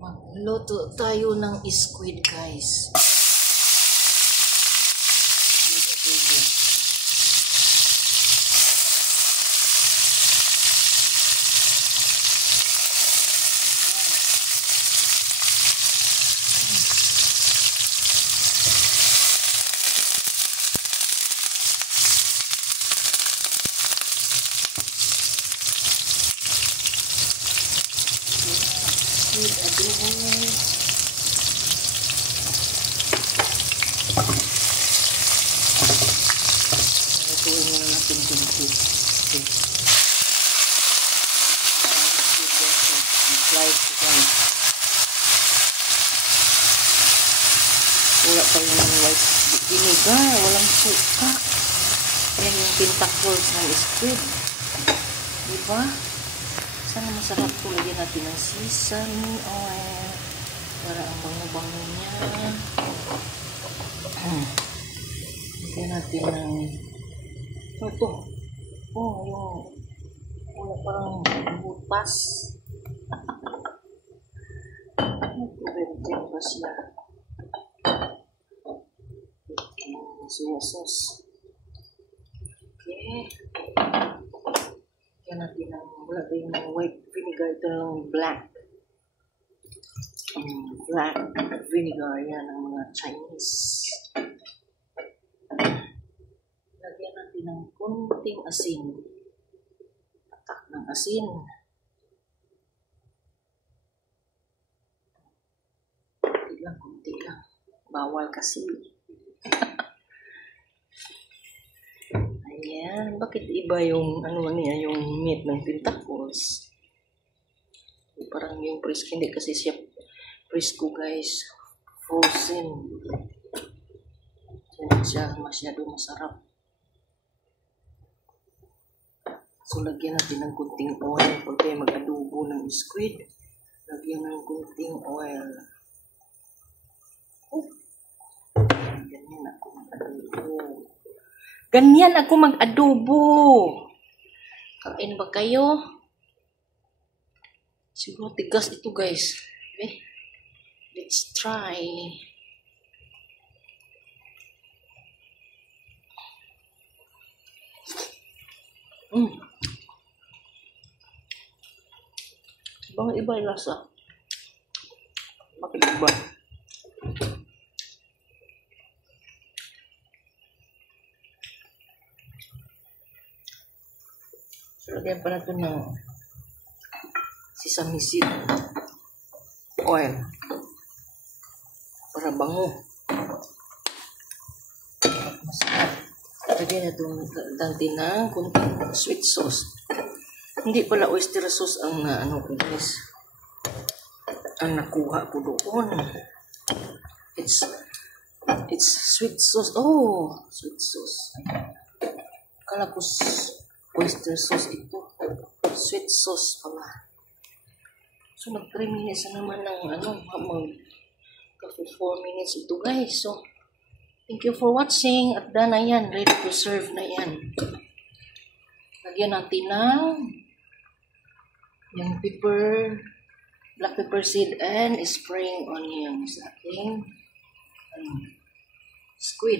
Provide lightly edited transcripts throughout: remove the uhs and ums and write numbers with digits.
Magluto tayo ng squid, guys. Squid adobo. Lutuin muna natin kunti. Slice ko yan. Wala pa yung white vinegar. Walang suka. Yan yung tentacles ng squid. Diba? Sana masarap ito. Lagyan natin ng sesame oil para ang bango-bango niya. Lagyan natin ng ito. Oh, yung wala parang butas. Ito ba siya? Soya sauce. Okay. Lagyan natin ng wala tayong white vinegar. Ito yung black vinegar. Yan ang mga Chinese. Lagyan natin ng kunting asin. Patak ng asin. Kunti lang. Bawal kasi. Ayan. Bakit iba yung ano niya, yung meat ng tentacles? Parang yung fresco. Hindi kasi siya fresco, guys. Frozen. Hindi siya masyado masarap. So, lagyan natin ng kunting oil. Pag tayo mag-adobo ng squid, lagyan ng kunting oil. Ganyan ako mag-adobo. Ganyan ako mag-adobo. Kain ba kayo? Siguro tigas ito, guys. Okay? Let's try. Ibang-iba yung lasa. Bakit iba? So, lagyan pa natin ng sesame seed oil para bango. Masarap. Lagyan natin ng kunting sweet sauce. Hindi pala oyster sauce ang ano ko, guys. Ang nakuha ko doon. It's sweet sauce. Oh, sweet sauce. Kala ko oyster sauce ito. Sweet sauce pala. So, nag 3 minutes na naman ng mag 4 minutes ito, guys. So, thank you for watching. At na yan. Ready to serve na yan. Lagyan natin ng yung black pepper seed and spring onion sa ating squid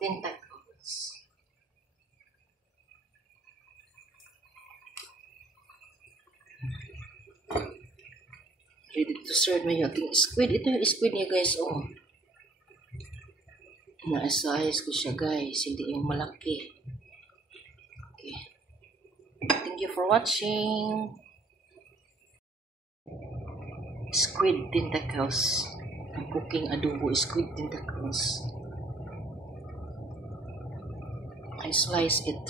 tentacles. Ready to serve na yung ating squid. Ito yung squid niya, guys. Oh, na-size ko siya, guys. Hindi yung malaki. Okay. Thank you for watching. Squid tentacles. Ang cooking adobo squid tentacles. I slice it.